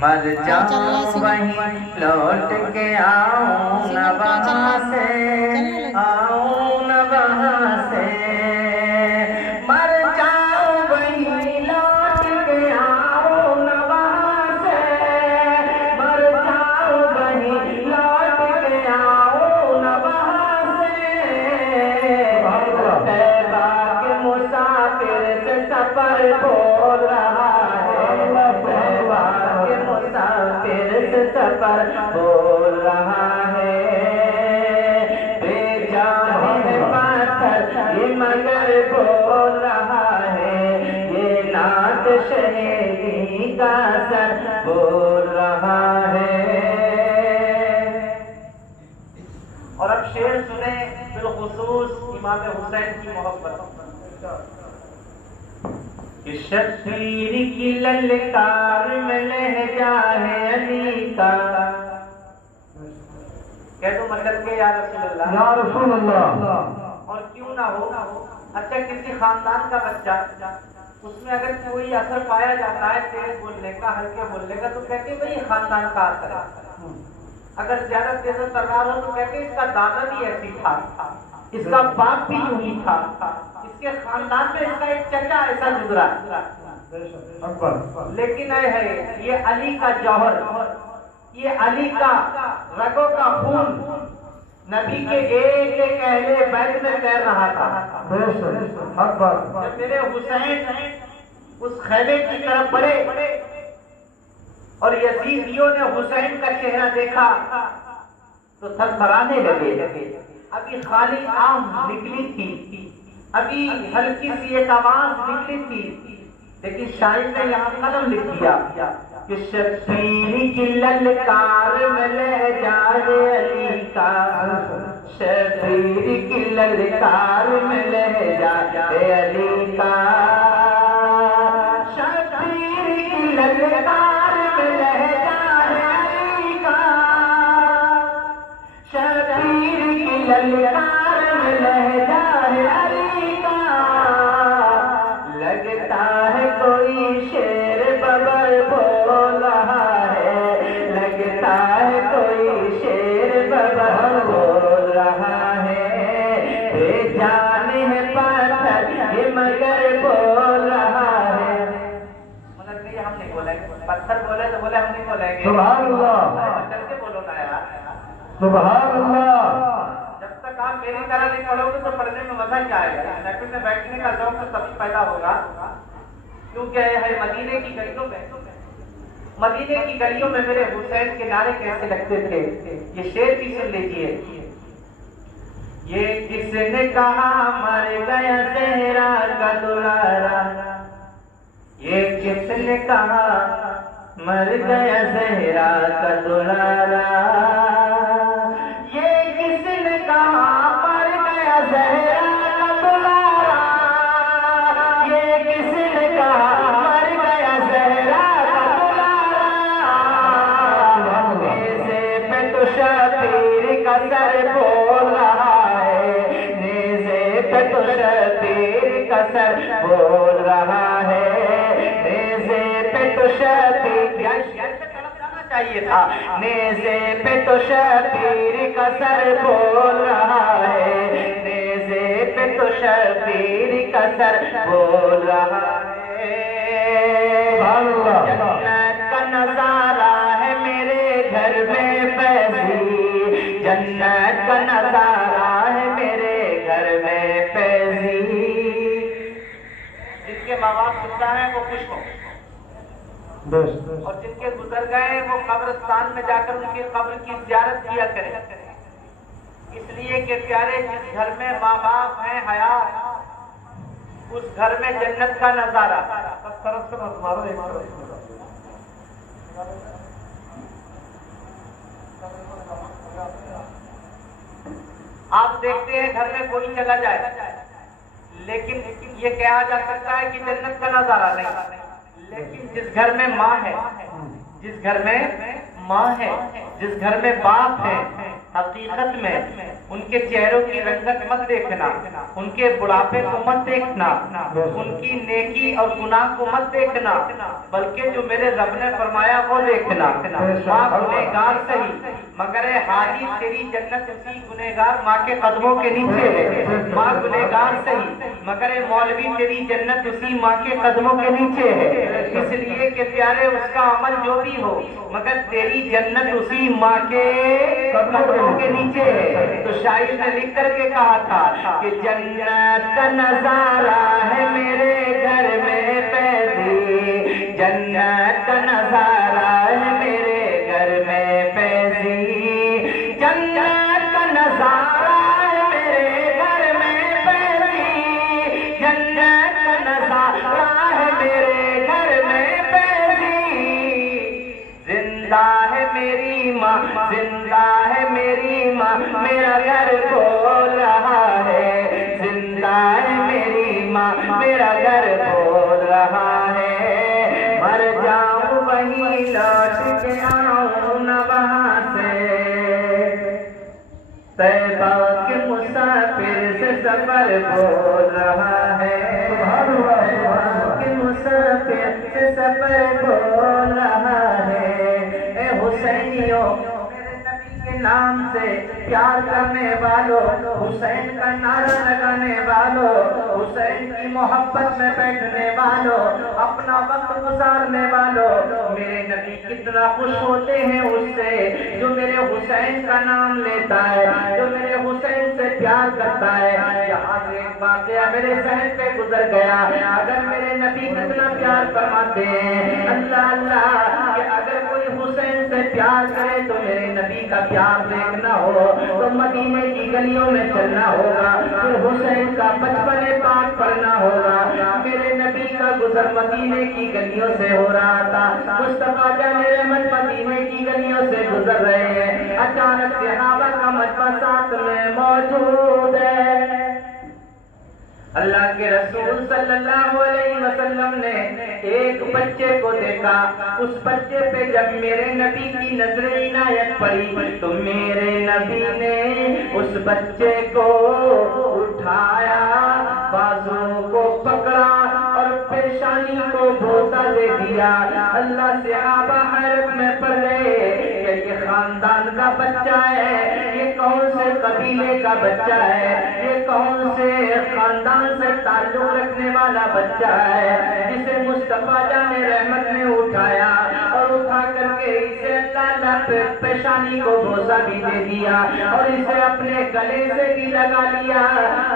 مر جاؤں وہیں لوٹ کے آؤں نہ وہاں سے، آؤں نہ وہاں سے، مر جاؤں وہیں لوٹ کے آؤں نہ وہاں سے، مر جاؤں وہیں لوٹ کے آؤں نہ وہاں سے، طیبہ کے مسافر سے سفر بول رہا ہے، مسافر سے سفر بول رہا ہے، بے جان ہے پاتھر یہ مگر بول رہا ہے، یہ نعت شہیدی کا سر بول رہا ہے۔ اور اب شعر سنیں بالخصوص امام حسین کی محبت۔ شبیر کی للکار میں لہجہ ہے علی کا، کہہ دو مطلب کہ یا رسول اللہ، یا رسول اللہ، اور کیوں نہ ہو، اچھا کسی خاندان کا بچہ اس میں اگر کوئی اثر پایا جاتا ہے تیز بولنے کا، ہلکے بولنے کا، تو کہتے ہیں بھئی خاندان کا اثر ہے۔ اگر زیادہ تیز و ترار ہو تو کہتے ہیں اس کا دادا بھی ایسی تھا، اس کا باپ بھی یوں ہی تھا، اس کے خاندان میں اس کا ایک چچا ایسا گزرا۔ لیکن اے ہے یہ علی کا جوہر، یہ علی کا رگوں کا خون نبی کے ایک ایک اہل بیت میں تیر رہا تھا۔ جب میرے حسین اس خیمے کی طرف بڑھے اور یزیدیوں نے حسین کا چہرہ دیکھا تو تھر تھرانے لگے۔ ابھی خالی آنکھ نکلی تھی، ابھی ہلکی سی ایک آواز نکلی تھی، لیکن شاعر نے یہاں قلم لکھ دیا کہ شبیر کی للکار میں لہجہ علی کا، شبیر کی للکار میں لہجہ علی کا، شبیر کی للکار میں لہجہ علی کا، شبیر کی للکار میں لہجہ علی کا، لگتا ہے کوئی شیر ببر بول رہا ہے، لگتا ہے کوئی شیر ببر بول رہا ہے، بے جان ہے پاتھر یہ مگر بول رہا ہے۔ مگر یہ ہم نہیں بولیں گے، پتھر بولے تو بولے ہم نہیں بولیں گے، سبحان اللہ، چل کے بولو نا یار، سبحان اللہ۔ جب تک آپ میری طرح نہیں پڑھو گے تو پڑھنے میں مزہ کیا آئے گا؟ محفل میں بیٹھنے کا ذوق تو تبھی پیدا ہوگا کیونکہ ہے مدینے کی گلیوں میں، مدینے کی گلیوں میں میرے حسین کے نعرے کیسے لگتے تھے۔ یہ شعر بھی سن لیجیے۔ یہ کس نے کہا مر گیا زہرا کا دلارا، یہ کس نے کہا مر گیا زہرا کا دلارا، یہ کس نے کہا مر گیا زہرا کا دلارا، یہ کس نے کہا مر گیا زہرا کا دلارا، نیزے پہ تو شبیر کا سر بول رہا ہے، نیزے پہ تو شبیر کا سر بول رہا ہے، نیزے پہ تو شبیر چاہیے تھا، نیزے پہ تو شبیر کا سر بول رہا ہے، نیزے پہ تو شبیر کا سر بول رہا ہے۔ جنت کا نظارہ ہے میرے گھر میں فیضی، جنت کا نظارہ ہے میرے گھر میں فیضی، جس کے ماں باپ زندہ ہیں وہ خوش ہوں، اور جن کے گزر گئے وہ قبرستان میں جا کر ان کی قبر کی زیارت کیا کریں، اس لیے کہ پیارے جس گھر میں ماں باپ ہیں حیات اس گھر میں جنت کا نظارہ۔ طرف سے مت مارو، ایک آپ دیکھتے ہیں گھر میں کوئی چلا جائے لیکن یہ کہا جا سکتا ہے کہ جنت کا نظارہ نہیں، لیکن جس گھر میں ماں ہے، جس گھر میں ماں ہے، جس گھر میں باپ ہے، حقیقت میں ان کے چہروں کی رنگت مت دیکھنا، ان کے بڑھاپے کو مت دیکھنا، ان کی نیکی اور گناہ کو مت دیکھنا، بلکہ جو میرے رب نے فرمایا وہ دیکھنا۔ ماں گنہگار صحیح مگر اے حاجی تیری جنت اسی گنہگار ماں کے قدموں کے نیچے ہے۔ ماں گنہگار صحیح مگر اے مولوی تیری جنت اسی ماں کے قدموں کے نیچے ہے، اس لیے کہ پیارے اس کا عمل جو بھی ہو مگر تیری جنت اسی ماں کے قدموں کے نیچے ہے۔ تو شاعر نے لکھ کر کے کہا تھا کہ جنت کا نظارہ ہے میرے گھر میں پیدی، جنت کا نظارہ ہے میرے گھر میں پیدی، جنت کا نظارہ ہے میرے گھر میں پیدی، جنت کا نظارہ ہے میرے گھر میں پیدی، زندہ ہے میری ماں، زندہ ہے میری ماں، میرا گھر بول رہا ہے، زندہ ہے میری ماں، میرا گھر بول رہا ہے، مر جاؤں وہیں لوٹ کے آؤں نہ وہاں سے، طیبہ کے مسافر سے سفر بول رہا ہے، طیبہ کے مسافر سے سفر بول رہا ہے، اے حسینیوں میرے نبی کے نام سے پیار کرنے والوں، حسین کا نعرہ لگانے والوں، حسین کی محبت میں بیٹھنے والوں، اپنا وقت گزارنے والوں، میرے نبی کتنا خوش ہوتے ہیں اس سے جو میرے حسین کا نام لیتا ہے، جو میرے حسین سے پیار کرتا ہے۔ یہاں سے ایک واقعہ میرے ذہن پہ گزر گیا، اگر میرے نبی کتنا پیار فرماتے ہیں، اللہ اللہ، کہ اگر کوئی حسین سے پیار کرے تو میرے نبی کا پیار دیکھنا ہو تو مدینے کی گلیوں میں چلنا ہوگا، پھر حسین کا بچپن پاک پڑھنا ہوگا۔ میرے نبی کا گزر مدینے کی گلیوں سے ہو رہا تھا، مصطفیٰ جان رحمت مدینے کی گلیوں سے گزر رہے ہیں، اچانک صحابہ کا مجمع ساتھ میں موجود ہے۔ اللہ کے رسول صلی اللہ علیہ وسلم نے ایک بچے کو دیکھا، اس بچے پہ جب میرے نبی کی نظر عنایت پڑی تو میرے نبی نے اس بچے کو اٹھایا، بازو کو پکڑا اور پیشانی کو بوسہ دے دیا۔ اللہ صحابہ حیرت میں پڑ گئے کہ یہ خاندان کا بچہ ہے، یہ کون سے قبیلے کا بچہ ہے، یہ کون سے خاندان سے تعلق رکھنے والا بچہ ہے جسے مصطفیٰ جان رحمت نے اٹھایا اور اٹھا کر کے اسے اللہ پیشانی کو بوسہ بھی دے دیا اور اسے اپنے گلے سے بھی لگا لیا،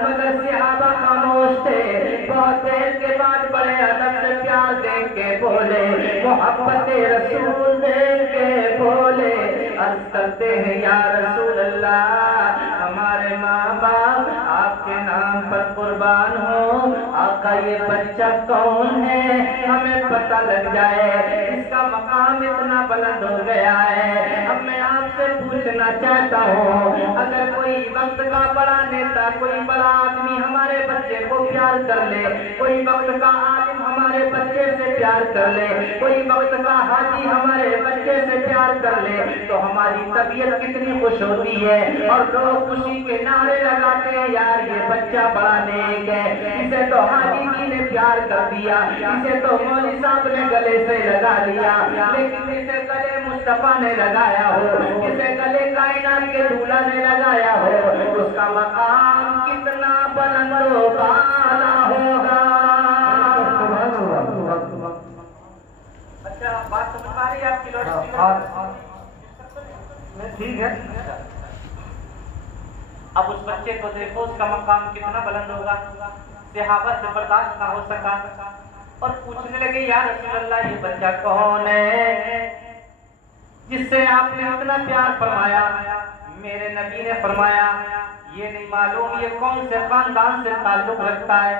مگر صحابہ خاموش تھے۔ بہت دیر کے بعد بڑے ادب سے پیار دیکھ کے بولے، محبت رسول دیکھ کے بولے، عرض کرتے ہیں یا رسول اللہ، ہمارے ماں باپ آپ کے نام پر قربان ہو، آقا یہ بچہ کون ہے ہمیں پتہ لگ جائے، اس کا مقام اتنا بلند ہو گیا ہے۔ اب میں آپ سے پوچھنا چاہتا ہوں، اگر کوئی وقت کا بڑا نیتا، کوئی بڑا آدمی ہمارے بچے کو پیار کر لے، کوئی وقت کا عالم ہمارے بچے سے پیار کر لے، کوئی وقت کا حاجی ہمارے بچے سے پیار کر لے تو ہماری طبیعت کتنی خوش ہوتی ہے اور لوگ خوشی کے نعرے لگاتے ہیں، یار یہ بچہ بڑا نیک ہے، اسے تو حاجی جی نے پیار کر دیا، اسے تو مولوی صاحب نے گلے سے لگا لیا، لیکن اسے گلے مصطفیٰ نے لگایا ہو، اسے گلے کائنات کے دولہا نے لگایا ہو، اس کا مقام کتنا بلند و بالا ہوگا۔ اچھا بات سمجھ پا رہی ہے آپ کی؟ ٹھیک ہے، اب اس بچے کو دیکھو، اس کا مقام کتنا بلند ہوگا۔ صحابہ سے برداشت نہ ہو سکا اور پوچھنے لگے یا رسول اللہ یہ بچہ کون ہے جس سے آپ نے اتنا پیار فرمایا؟ میرے نبی نے فرمایا یہ نہیں معلوم یہ کون سے خاندان سے تعلق رکھتا ہے،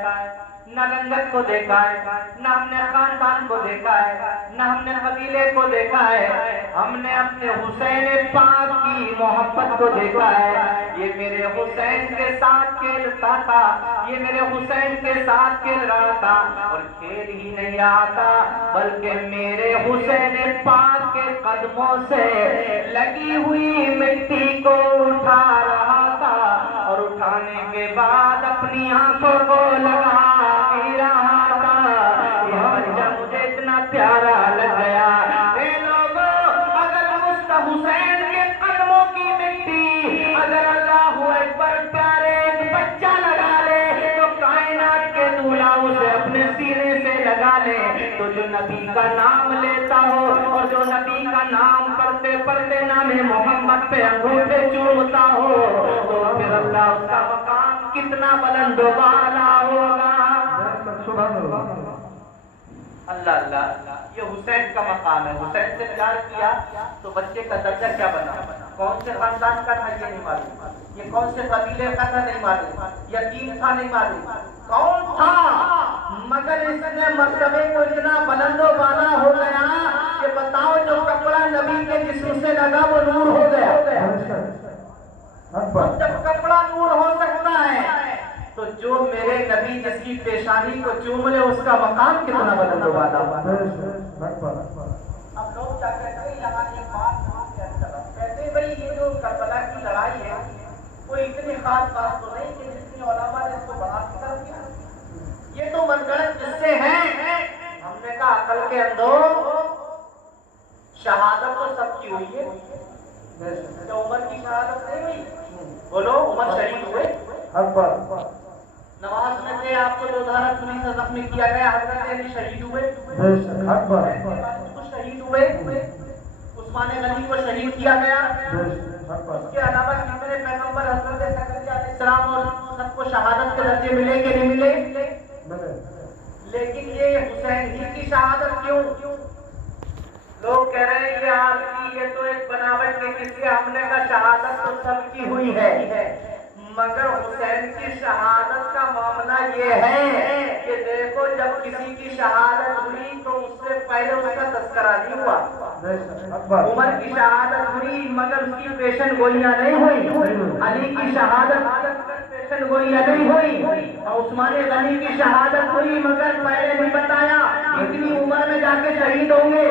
نہ رنگت کو دیکھا ہے، نہ ہم نے خاندان کو دیکھا ہے، نہ ہم نے قبیلے کو دیکھا ہے، ہم نے اپنے حسین پاک کی محبت کو دیکھا ہے۔ یہ میرے حسین کے ساتھ کھیلتا تھا، یہ میرے حسین کے ساتھ کھیل رہا تھا، اور کھیل ہی نہیں رہا تھا بلکہ میرے حسین پاک کے قدموں سے لگی ہوئی مٹی کو اٹھا رہا تھا، اور اٹھانے کے بعد اپنی آنکھوں کو لگا بھی رہا تھا۔ یہ بچہ مجھے اتنا پیارا لگ گیا۔ اے لوگوں، اگر حسین کے قدموں کی مٹی اگر اللہ اکبر پیارے ایک بچہ لگا لے تو کائنات کے دولہ اسے اپنے سینے سے لگا لے، تو جو نبی کا نام لیتا ہو اور جو نبی کا نام پڑھتے پڑھتے نام محمد پہ انگوٹھے چومتا ہو، تو پھر اللہ اس کا مقام کتنا بلند و بالا ہوگا۔ سبحان اللہ، اللہ اللہ، یہ حسین کا مقام ہے۔ حسین سے پیار کیا تو بچے کا درجہ کیا بنا؟ کون سے خاندان کا تھا یہ نہیں معلوم، یہ کون سے قبیلے کا تھا نہیں معلوم، یتیم تھا نہیں معلوم، کون تھا، مگر اس نے مرتبے کو اتنا بلند و بالا ہو گیا کہ بتاؤ جو کپڑا نبی کے جسم سے لگا وہ نور ہو گیا۔ جب کپڑا نور ہو سکتا ہے تو جو میرے نبی جس کی پیشانی کو چوم لے اس کا مقام کتنا بلند و بالا ہوا۔ اب لوگ کیا کہتے ہیں، یہاں یہ بات کہتے ہیں بھائی یہ جو کربلا کی لڑائی ہے کوئی اتنی خاص بات تو نہیں کہ جتنی علماء نے اس کو بڑھا کے کر دیا، یہ تو من گھڑت قصے ہیں۔ ہم نے کہا عقل کے اندر شہادت تو سب کی ہوئی ہے، تو عمر کی شہادت نہیں ہوئی؟ بولو، عمر شہید ہوئے، نماز میں تھے، آپ کو 2000 چھری سے زخمی کیا گیا، حضرت علی شہید ہوئے، شہید ہوئے، عثمان غنی کو شہید کیا گیا، اس کے علاوہ کتنے پیغمبر حضرت زکریا علیہ السلام اور سب کو شہادت کے درجے ملے کہ نہیں ملے؟ لیکن یہ حسین ہی کی شہادت کیوں؟ لوگ کہہ رہے ہیں یہ آپ کی یہ تو ایک بناوٹ کے قصے، ہم نے کہا شہادت تو سب کی ہوئی ہے، مگر حسین کی شہادت کا معاملہ یہ ہے کہ دیکھو جب کسی کی شہادت ہوئی تو اس سے پہلے اس کا تذکرہ نہیں ہوا۔ عمر کی شہادت ہوئی مگر اس کی پیشن گوئیاں نہیں ہوئی، علی کی شہادت پیشن گوئیاں نہیں ہوئی، عثمان غنی کی شہادت ہوئی مگر پہلے نہیں بتایا اتنی عمر میں جا کے شہید ہوں گے،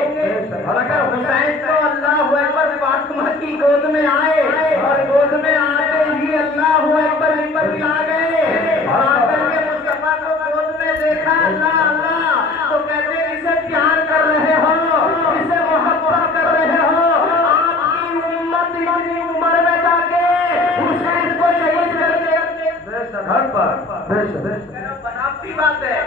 مگر حسین تو اللہ اکبر فاطمہ کی گود میں آئے اور گود میں آتے ہی اللہ اکبر آ گئے، اور آ کر کے مصطفیٰ کو گود میں دیکھا، اللہ اللہ، تو کہتے ہیں اسے پیار کر رہے ہو، اسے محبت کر رہے ہو، آپ کی امت اتنی عمر میں جا کے حسین کو شہید کر دے، بناوٹی بات ہے۔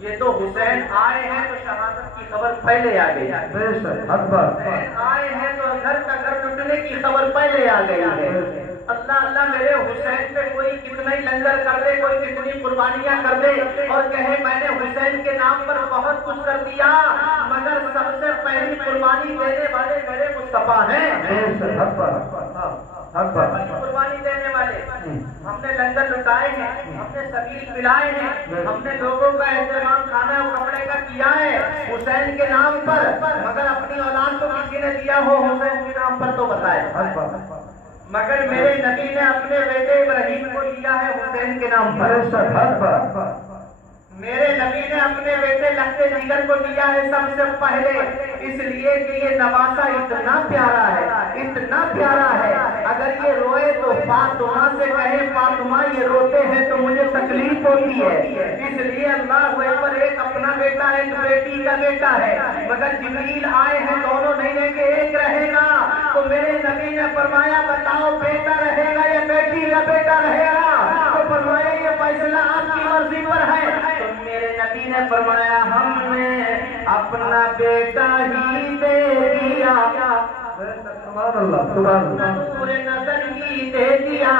یہ تو حسین آئے ہیں تو شہادت کی خبر پہلے آ گئی، حسین آئے ہیں تو گھر کا گھر ٹوٹنے کی خبر پہلے آ گئی ہے۔ اللہ اللہ، میرے حسین پہ کوئی کتنا ہی لنگر کر دے، کوئی کتنی قربانیاں کر دے اور کہے میں نے حسین کے نام پر بہت کچھ کر دیا، مگر سب سے پہلی قربانی دینے والے میرے مصطفیٰ ہیں، قربانی دینے والے۔ ہم نے لنگر لٹائے ہیں، ہم نے سبیل پلائے ہیں، ہم نے لوگوں کا اہتمام کھانا اور کپڑے کا کیا ہے حسین کے نام پر، مگر اپنی اولاد کو کسی نے دیا ہو حسین کے نام پر تو بتائے؟ مگر میرے نبی نے اپنے بیٹے ابراہیم کو دیا ہے حسین کے نام پر، میرے نبی نے اپنے بیٹے لختے جگر کو دیا ہے سب سے پہلے، اس لیے کہ یہ نواسا اتنا پیارا ہے، اتنا پیارا ہے، اگر یہ روئے تو فاطمہ سے کہے فاطمہ یہ روتے ہیں تو مجھے تکلیف ہوتی ہے، اس لیے اللہ اکبر ایک اپنا بیٹا ایک بیٹی کا بیٹا ہے، مگر جبریل آئے ہیں دونوں نہیں رہیں گے ایک رہے گا، تو میرے نبی نے فرمایا بتاؤ بیٹا رہے گا یا بیٹی کا بیٹا رہے گا؟ تو فرمایا یہ فیصلہ آپ کی مرضی پر ہے، تو میرے نبی نے فرمایا ہم نے اپنا بیٹا ہی دے دیا، نور نظر ہی دے دیا،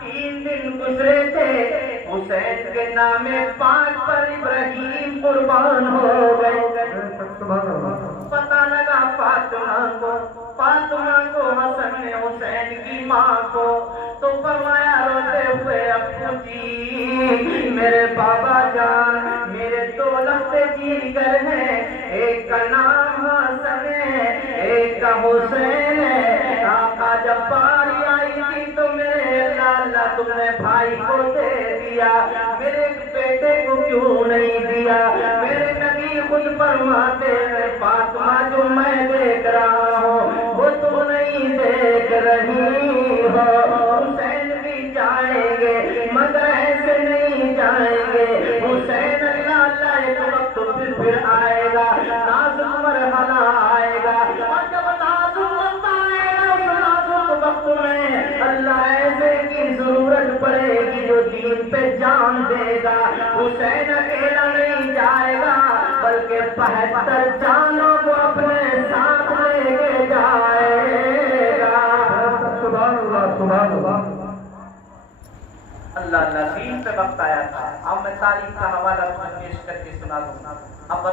3 دن گزرے تھے حسین کے نام پاک پر ابراہیم قربان ہو گئے، پتہ لگا فاطمہ کو حسن نے حسین کی ماں کو، تو فرمایا روتے ہوئے ابو جی میرے بابا جان تم نے بھائی کو دے دیا، میرے بیٹے کو کیوں نہیں دیا؟ میرے نبی خود فرماتے ہیں فاطمہ جو میں دیکھ رہا ہوں وہ تم نہیں دیکھ رہی ہو۔ حسین بھی جائیں گے مگر ایسے نہیں جائیں گے، حسین اللہ اللہ ایک وقت پھر آئے گا، نازک مرحلہ آئے گا، اور جب نازک وقت آئے گا اس نازک وقت میں اللہ ایسے کی ضرورت پڑے گی جو دین پہ جان دے گا۔ حسین اکیلا نہیں جائے گا بلکہ 75 جانوں کو اپنے ساتھ لے کے جائے گا۔ سبحان اللہ سبحان اللہ۔ اللہ اللہ دین پہ وقت آیا تھا، اب میں تاریخ کا حوالہ پیش کر کے سنا دوں۔ اب